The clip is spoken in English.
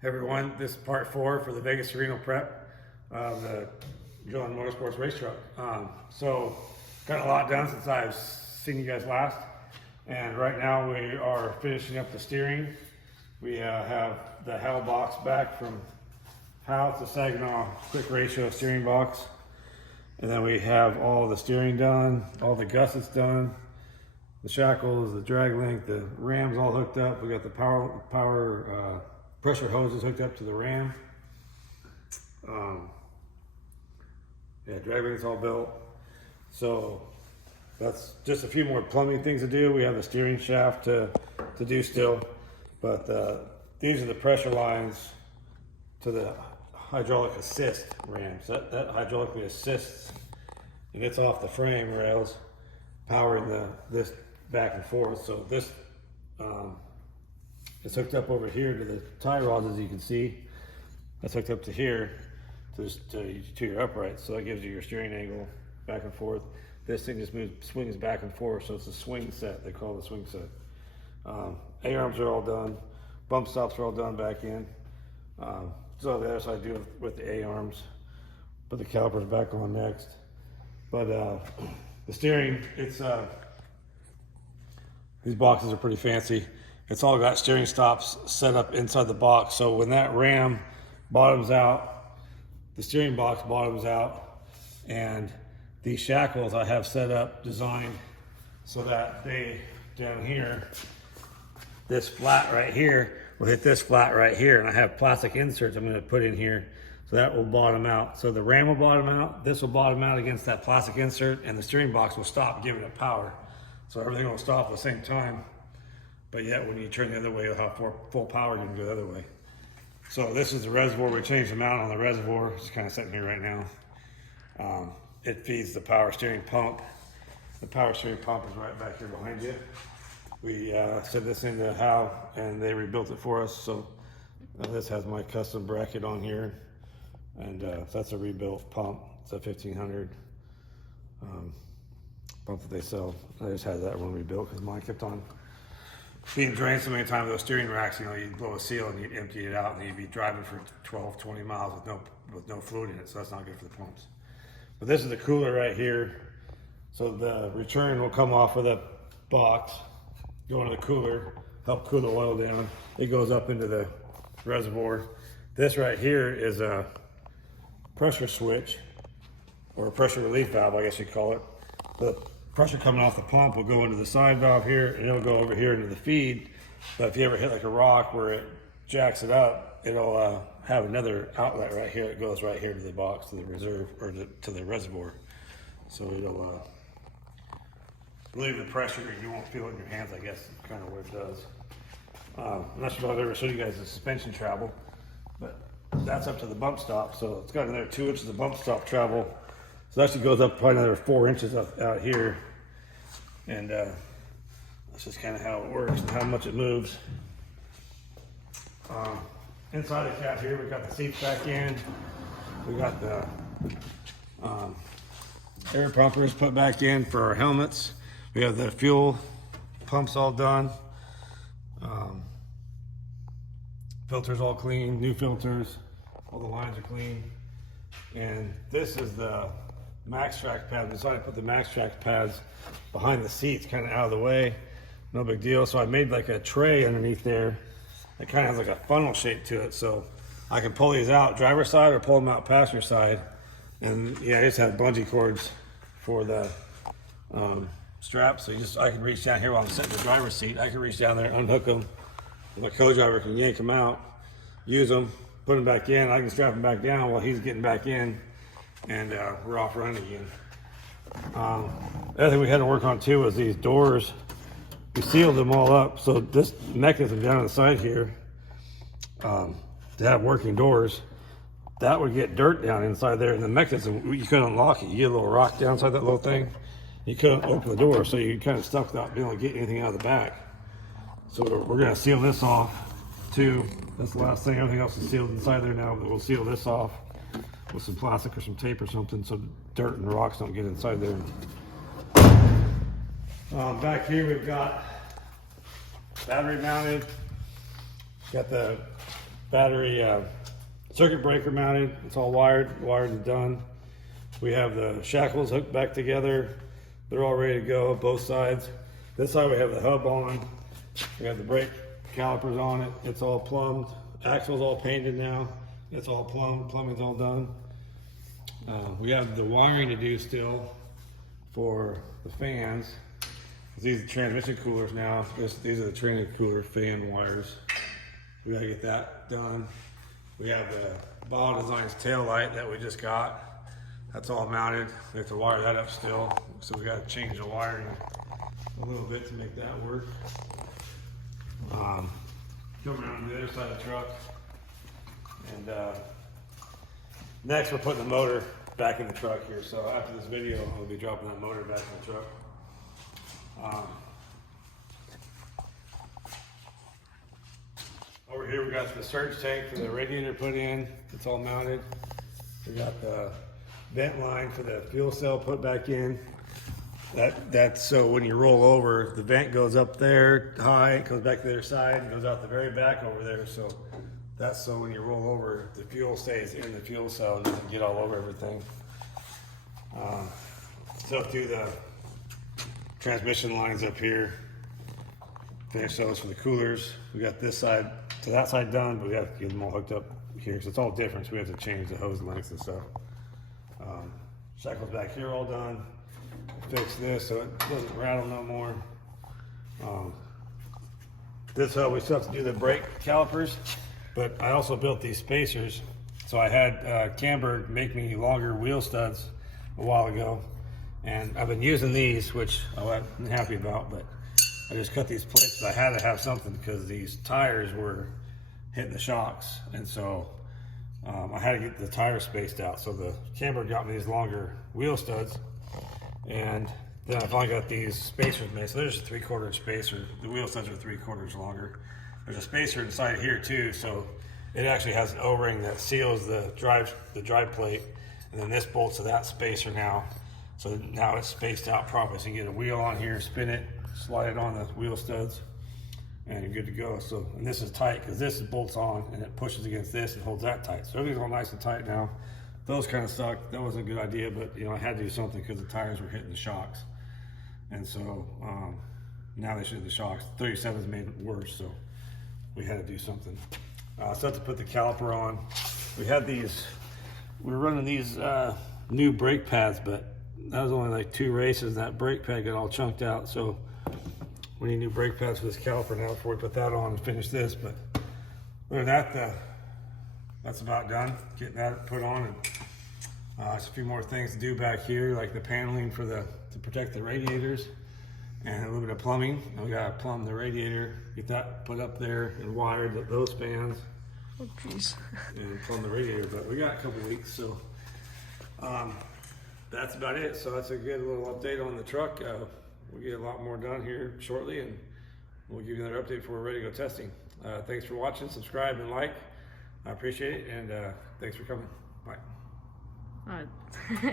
Hey everyone, this is part 4 for the Vegas to Reno prep of the John Motorsports race truck. So got a lot done since I've seen you guys last, and right now we are finishing up the steering. We have the Howe box back from Howe. It's a Saginaw quick ratio steering box, and then we have all the steering done, all the gussets done, the shackles, the drag link, the rams all hooked up. We got the power pressure hoses hooked up to the ram. Yeah, drag link's all built. So that's just a few more plumbing things to do. We have the steering shaft to do still, but these are the pressure lines to the hydraulic assist rams. That hydraulically assists, and it's off the frame rails, powering this back and forth. So this it's hooked up over here to the tie rods, as you can see. That's hooked up to here to your uprights, so that gives you your steering angle back and forth. This thing just swings back and forth, so it's a swing set. They call it a swing set. A-arms are all done. Bump stops are all done back in. So the other side I do with the A-arms. Put the calipers back on next. But the steering, it's these boxes are pretty fancy. It's all got steering stops set up inside the box, so when that ram bottoms out, the steering box bottoms out, and these shackles I have set up, designed so that they, down here, this flat right here will hit this flat right here, and I have plastic inserts I'm going to put in here, so that will bottom out. So the ram will bottom out, this will bottom out against that plastic insert, and the steering box will stop giving it power. So everything will stop at the same time. But yet, when you turn the other way, you'll have full power. You can go the other way. So this is the reservoir. We changed the mount on the reservoir. It's kind of sitting here right now. It feeds the power steering pump. The power steering pump is right back here behind you. We set this into Howe, and they rebuilt it for us. So this has my custom bracket on here, and that's a rebuilt pump. It's a 1500 pump that they sell. I just had that one rebuilt because mine kept on being drained so many times with those steering racks. You know, you'd blow a seal and you'd empty it out, and you'd be driving for 12, 20 miles with no fluid in it, so that's not good for the pumps. But this is the cooler right here. So the return will come off of the box, go into the cooler, help cool the oil down. It goes up into the reservoir. This right here is a pressure switch, or a pressure relief valve, I guess you'd call it. The pressure coming off the pump will go into the side valve here, and it'll go over here into the feed. But if you ever hit like a rock where it jacks it up, it'll have another outlet right here that goes right here to the box, to the reserve, or to the reservoir. So it'll relieve the pressure. You won't feel it in your hands, I guess, kind of what it does. I'm not sure if I've ever showed you guys the suspension travel, but that's up to the bump stop. So it's got another 2 inches of bump stop travel. So it actually goes up probably another 4 inches out here. And that's just kind of how it works and how much it moves. Inside the cab here, we've got the seats back in. We got the air pumpers put back in for our helmets. We have the fuel pumps all done. Filters all clean, new filters. All the lines are clean. And this is the max track pad. I decided to put the max track pads behind the seats, kind of out of the way. No big deal. So I made like a tray underneath there that kind of has like a funnel shape to it. So I can pull these out driver's side or pull them out passenger side. And yeah, I just have bungee cords for the straps. So I can reach down here while I'm sitting in the driver's seat. I can reach down there, unhook them. My co-driver can yank them out, use them, put them back in. I can strap them back down while he's getting back in, and we're off running again. The other thing we had to work on too was these doors. We sealed them all up, so this mechanism down on the side here, to have working doors, that would get dirt down inside there, and the mechanism, you couldn't unlock it. You get a little rock down inside that little thing, you couldn't open the door, so you kind of stuck without being able to get anything out of the back. So we're gonna seal this off too. That's the last thing. Everything else is sealed inside there now, but we'll seal this off with some plastic or some tape or something so dirt and rocks don't get inside there. Back here we've got battery mounted. Got the battery circuit breaker mounted. It's all wired and done. We have the shackles hooked back together. They're all ready to go, both sides. This side we have the hub on. We have the brake calipers on it. It's all plumbed. Axle's all painted now. It's all plumbed. Plumbing's all done. We have the wiring to do still for the fans. These are the transmission coolers now. These are the transmission cooler fan wires. We gotta get that done. We have the Ball Designs tail light that we just got. That's all mounted. We have to wire that up still. So we gotta change the wiring a little bit to make that work. Coming around to the other side of the truck. And next we're putting the motor back in the truck here. So after this video, I'll be dropping that motor back in the truck. Over here we got the surge tank for the radiator put in. It's all mounted. We got the vent line for the fuel cell put back in. That's so when you roll over, the vent goes up there high, it goes back to the other side, and goes out the very back over there. So that's so when you roll over, the fuel stays in the fuel cell and doesn't get all over everything. So through the transmission lines up here, finish those for the coolers. We got this side to that side done, but we have to get them all hooked up here because it's all different. So we have to change the hose lengths and stuff. Shackles back here all done. Fix this so it doesn't rattle no more. This hub we still have to do the brake calipers, but I also built these spacers. So I had Camber make me longer wheel studs a while ago, and I've been using these, which I wasn't happy about, but I just cut these plates. I had to have something because these tires were hitting the shocks, and so I had to get the tires spaced out. So the Camber got me these longer wheel studs, and then I finally got these spacers made. So there's a 3/4 inch spacer. The wheel studs are 3/4 longer. There's a spacer inside here too, so it actually has an O-ring that seals the drive plate, and then this bolts to that spacer now. So now it's spaced out properly. So you get a wheel on here, spin it, slide it on the wheel studs, and you're good to go. So, and this is tight because this bolts on and it pushes against this and holds that tight. So everything's all nice and tight now. Those kind of sucked. That wasn't a good idea, but you know, I had to do something because the tires were hitting the shocks. And so now they should have the shocks. 37's made it worse, so we had to do something. So I had to put the caliper on. We had these, we were running these new brake pads, but that was only like 2 races. That brake pad got all chunked out. So we need new brake pads for this caliper now before we put that on and finish this. But other than that, that's about done. Getting that put on, and there's a few more things to do back here, like the paneling for to protect the radiators, and a little bit of plumbing. And we gotta plumb the radiator, get that put up there and wired, those fans. Oh jeez. And plumb the radiator. But we got a couple weeks, so that's about it. So that's a good little update on the truck. We'll get a lot more done here shortly, and we'll give you another update before we're ready to go testing. Thanks for watching. Subscribe and like. I appreciate it, and thanks for coming. Bye.